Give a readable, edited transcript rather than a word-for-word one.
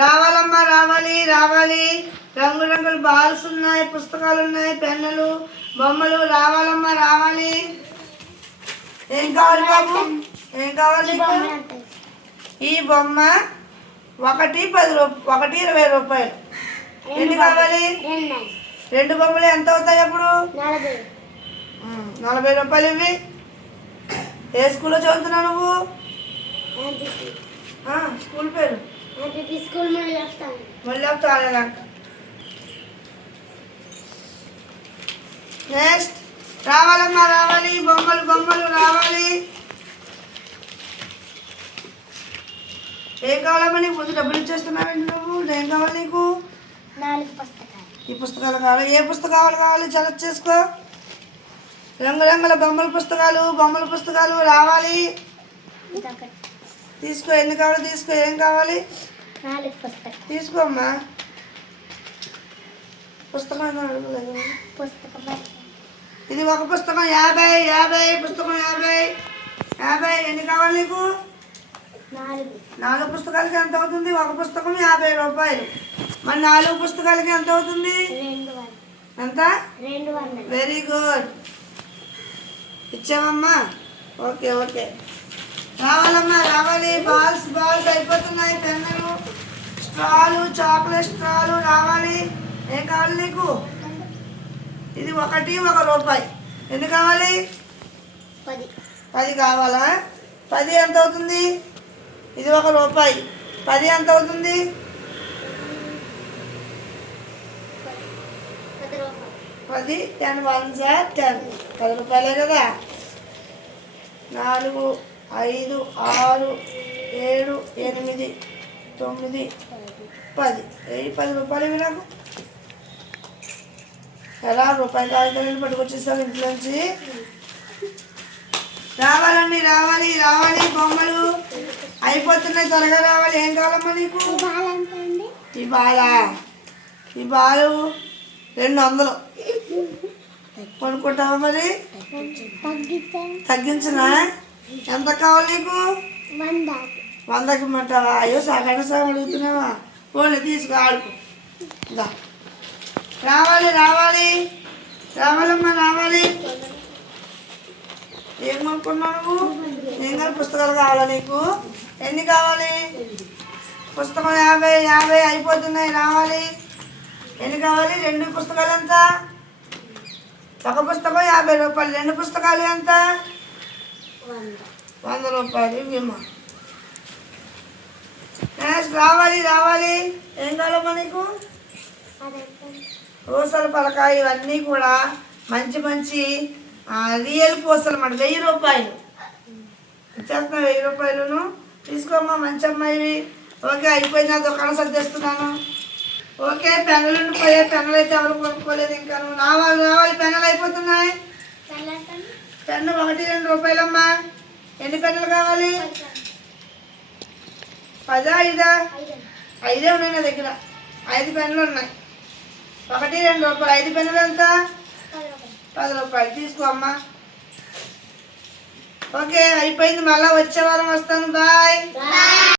రావాలమ్మా రావాలి రావాలి. రంగురంగుల బాల్స్ ఉన్నాయి, పుస్తకాలు ఉన్నాయి, పెన్నులు, బొమ్మలు. రావాలమ్మా రావాలి. ఏం కావాలి బాబు? ఏం కావాలి? ఈ బొమ్మ ఒకటి 20 రూపాయలు. ఎన్ని కావాలి? 2 బొమ్మలు ఎంత అవుతాయి అప్పుడు? 40 రూపాయలు. ఇవి ఏ స్కూల్లో చదువుతున్నావు నువ్వు? స్కూల్ పేరు మళ్ళీ నెక్స్ట్. రావాలమ్మా రావాలి. బొమ్మలు బొమ్మలు రావాలి. ఏం కావాలమ్మా నీకు? ముందు డబ్బులు ఇచ్చేస్తున్నావేంటి నువ్వు? ఏం కావాలి నీకు? 4 పుస్తకాలు. ఈ పుస్తకాలు కావాలి. ఏ పుస్తకాలు కావాలి? సెలెక్ట్ చేసుకో. రంగురంగుల బొమ్మల పుస్తకాలు రావాలి. తీసుకో. ఎన్ని కావాలి తీసుకో. ఏం కావాలి? 4 పుస్తకాలు తీసుకోమ్మా. పుస్తకం అడగలేదు. ఇది ఒక పుస్తకం 50 పుస్తకం 50. ఎన్ని కావాలి నీకు? 4 పుస్తకాలకి ఎంత అవుతుంది? ఒక పుస్తకం 50 రూపాయలు. మరి 4 పుస్తకాలకి ఎంత అవుతుంది? ఎంత? 200. Very good. ఇచ్చామమ్మా. Okay okay. రావాలమ్మా రావాలి. బాల్స్ అయిపోతున్నాయి. పెన్నులు, స్ట్రాలు, చాక్లెట్ స్ట్రాలు రావాలి. ఏం కావాలి నీకు? ఇది 1 రూపాయి. ఎన్ని కావాలి? 10 కావాలా? 10 ఎంత అవుతుంది? ఇది 1 రూపాయి. 10 ఎంత అవుతుంది? 10. 10 1s 10. 10 రూపాయలే కదా. 4 5 6 7 8 9 10. 10 రూపాయలు ఇవి నాకు. ఎలా రూపాయలు కాగితాలు పట్టుకొచ్చేస్తాను ఇంట్లోంచి. రావాలండి రావాలి రావాలి. బొమ్మలు అయిపోతున్నాయి. త్వరగా రావాలి. ఏం కావాలమ్మా నీకు? ఈ బాలు 200 కొనుక్కుంటావా? మరి తగ్గించనా? ఎంత కావాలి నీకు? 100కి ఇమ్మంటావా? అయ్యో సగం అడుగుతున్నావా? పోనీ తీసుకో ఆడుకో. రావాలమ్మా రావాలి. ఏం కొనుక్కున్నావు నువ్వు? ఏం కావాలి? పుస్తకాలు కావాలా నీకు? ఎన్ని కావాలి? పుస్తకం 50 అయిపోతున్నాయి. రావాలి. ఎన్ని కావాలి? 2 పుస్తకాలు ఎంత? ఒక పుస్తకం 50 రూపాయలు. 2 పుస్తకాలు ఎంత? 100 రూపాయలు. ఇవ్వమ్మా. నెక్స్ట్. రావాలి. ఏం కావాలమ్మా నీకు? పూసల పలక. ఇవన్నీ కూడా మంచి రియల్ పూసలు అన్నమాట. 1000 రూపాయలు ఇచ్చేస్తున్నా. 1000 రూపాయలును తీసుకోమ్మా. మంచి అమ్మాయివి. ఓకే అయిపోయింది. నా దుకాణం సర్దేస్తున్నాను. ఓకే. పెన్నులు ఉండిపోయాయి. పెన్నులు అయితే ఎవరు కొనుక్కోలేదు ఇంకా. రావాలి. పెన్నులు అయిపోతున్నాయి. పెన్ను 1 2 రూపాయలమ్మా. ఎన్ని పెన్నులు కావాలి? 10 5 ఉన్నాయి నా దగ్గర. 5 పెన్నులు ఉన్నాయి. 1 2 రూపాయలు. 5 పెన్నులు ఎంత? 10 రూపాయలు. తీసుకో అమ్మా. ఓకే అయిపోయింది. మళ్ళీ వచ్చే వారం వస్తాను. బాయ్.